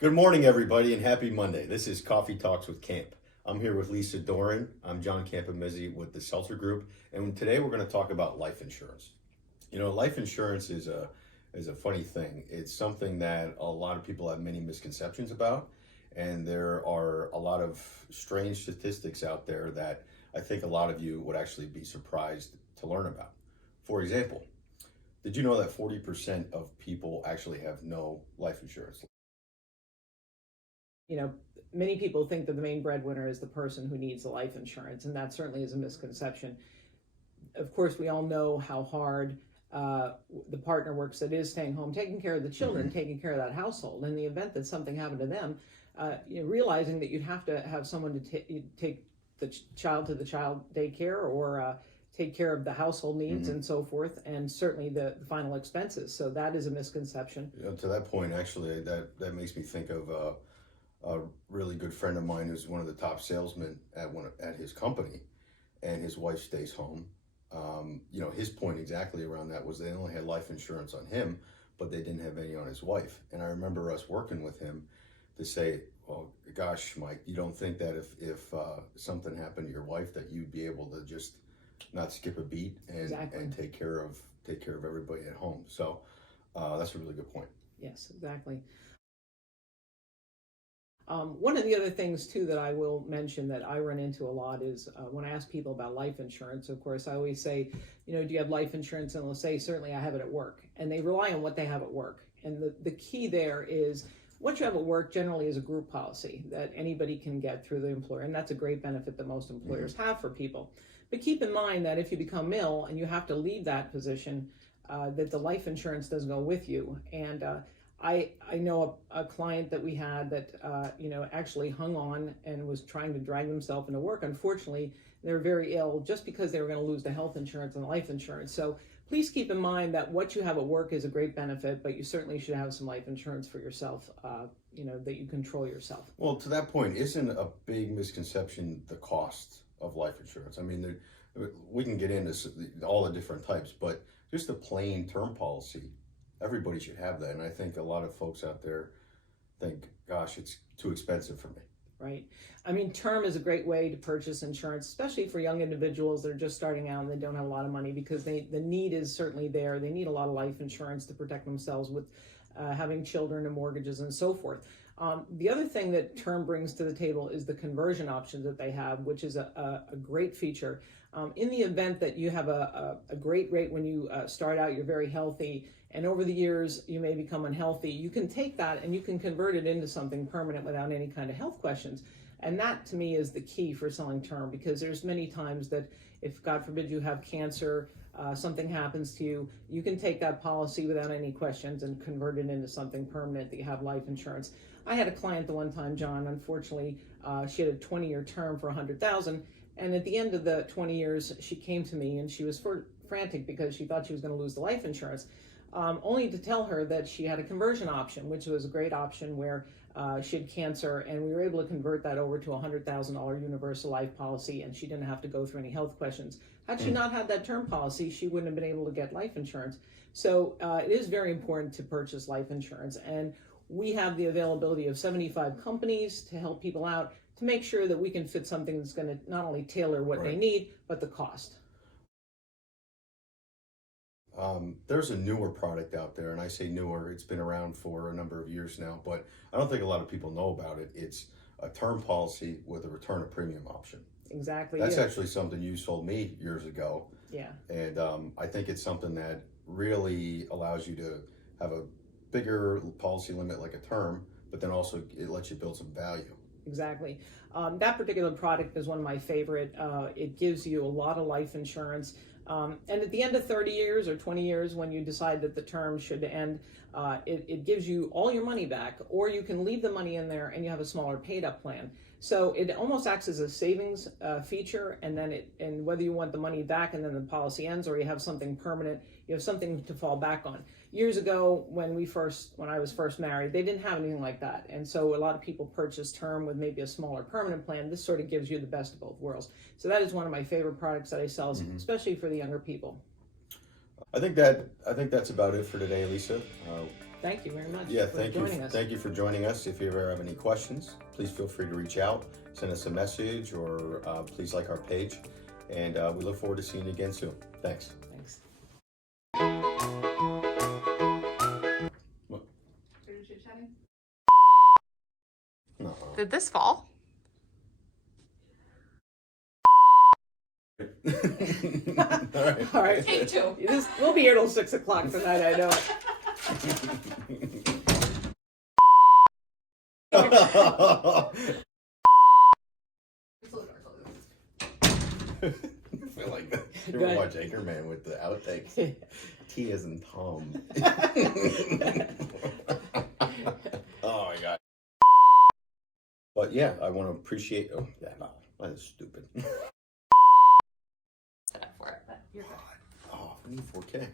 Good morning, everybody, and happy Monday. This is Coffee Talks with Camp. I'm here with Lisa Doran. I'm John Campamizzi with the Seltzer Group, and today we're going to talk about life insurance. You know, life insurance is a funny thing. It's something that a lot of people have many misconceptions about, and there are a lot of strange statistics out there that I think a lot of you would actually be surprised to learn about. For example, did you know that 40% of people actually have no life insurance? You know, many people think that the main breadwinner is the person who needs the life insurance, and that certainly is a misconception. Of course, we all know how hard the partner works that is staying home, taking care of the children, taking care of that household. In the event that something happened to them, realizing that you'd have to have someone to take the child to the child daycare or take care of the household needs and so forth, and certainly the final expenses. So that is a misconception. You know, to that point, actually, that makes me think of a really good friend of mine who's one of the top salesmen at his company, and his wife stays home. His point exactly around that was they only had life insurance on him, but they didn't have any on his wife. And I remember us working with him to say, "Well, gosh, Mike, you don't think that if something happened to your wife that you'd be able to just not skip a beat and take care of everybody at home?" So that's a really good point. Yes, exactly. One of the other things too that I will mention that I run into a lot is when I ask people about life insurance. Of course, I always say, do you have life insurance? And they'll say, certainly I have it at work. And they rely on what they have at work. And the key there is what you have at work generally is a group policy that anybody can get through the employer. And that's a great benefit that most employers have for people. But keep in mind that if you become ill and you have to leave that position, that the life insurance doesn't go with you. And I know a client that we had that actually hung on and was trying to drag themselves into work. Unfortunately, they were very ill just because they were going to lose the health insurance and the life insurance. So please keep in mind that what you have at work is a great benefit, but you certainly should have some life insurance for yourself, that you control yourself. Well, to that point, isn't a big misconception the cost of life insurance? I mean, we can get into all the different types, but just a plain term policy, everybody should have that. And I think a lot of folks out there think, gosh, it's too expensive for me. Right. I mean, term is a great way to purchase insurance, especially for young individuals that are just starting out and they don't have a lot of money, because the need is certainly there. They need a lot of life insurance to protect themselves with having children and mortgages and so forth. The other thing that term brings to the table is the conversion options that they have, which is a great feature. In the event that you have a great rate when you start out, you're very healthy, and over the years you may become unhealthy, you can take that and you can convert it into something permanent without any kind of health questions. And that to me is the key for selling term, because there's many times that if God forbid you have cancer, something happens to you, you can take that policy without any questions and convert it into something permanent that you have life insurance. I had a client the one time, John, unfortunately, she had a 20-year term for $100,000. And at the end of the 20 years, she came to me and she was frantic because she thought she was going to lose the life insurance, only to tell her that she had a conversion option, which was a great option where she had cancer, and we were able to convert that over to a $100,000 universal life policy, and she didn't have to go through any health questions. Had she not had that term policy, she wouldn't have been able to get life insurance. So it is very important to purchase life insurance, and we have the availability of 75 companies to help people out to make sure that we can fit something that's going to not only tailor what they need, but the cost. There's a newer product out there, and I say newer, it's been around for a number of years now, but I don't think a lot of people know about it. It's a term policy with a return of premium option. Exactly. That's actually something you sold me years ago. Yeah. And I think it's something that really allows you to have a bigger policy limit like a term, but then also it lets you build some value. Exactly. That particular product is one of my favorite. It gives you a lot of life insurance. And at the end of 30 years or 20 years, when you decide that the term should end, it gives you all your money back, or you can leave the money in there and you have a smaller paid up plan. So it almost acts as a savings feature, and whether you want the money back and then the policy ends, or you have something permanent, you have something to fall back on. Years ago, when I was first married, they didn't have anything like that, and so a lot of people purchase term with maybe a smaller permanent plan. This sort of gives you the best of both worlds. So that is one of my favorite products that I sell, especially for the younger people. I think that's about it for today, Lisa. Thank you very much. Yeah, for joining us. thank you for joining us. If you ever have any questions, please feel free to reach out, send us a message, or please like our page. And we look forward to seeing you again soon. Thanks. Thanks. What? No. Did this fall? All right. Take two. We'll be here till 6 o'clock tonight. I know. I feel like that. You ever watch Anchorman with the outtakes? T as in Tom. Oh my god. But yeah, I want to appreciate. Oh, yeah, no, that is stupid. Set up for it, but you're good. Oh, we need 4K.